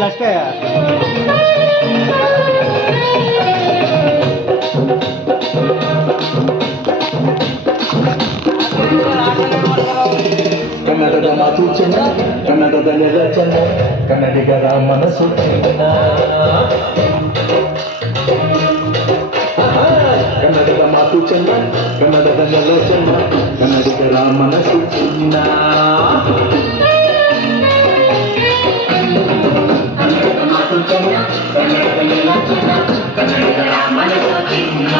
ಇಲ್ಲ ಅಷ್ಟೇ. ಕನ್ನಡದ ಮಾತು ಚೆನ್ನ, ಕನ್ನಡದ ನೆಲ ಚೆನ್ನ, ಕನ್ನಡಿಗರ ಮನಸ್ಸು ಚೆನ್ನ. ಕನ್ನಡದ ಮಾತು ಚೆನ್ನ, ಕನ್ನಡದ ನೆಲ ಚೆನ್ನ, ಕನ್ನಡಿಗರ ಮನಸ್ಸು ಚೆನ್ನ. ಕನ್ನಡದ ಮಾತು ಚೆನ್ನ, ಕನ್ನಡದ ನೆಲ ಚೆನ್ನ, ಕನ್ನಡಿಗರ ಮನಸ್ಸು ಚೆನ್ನ.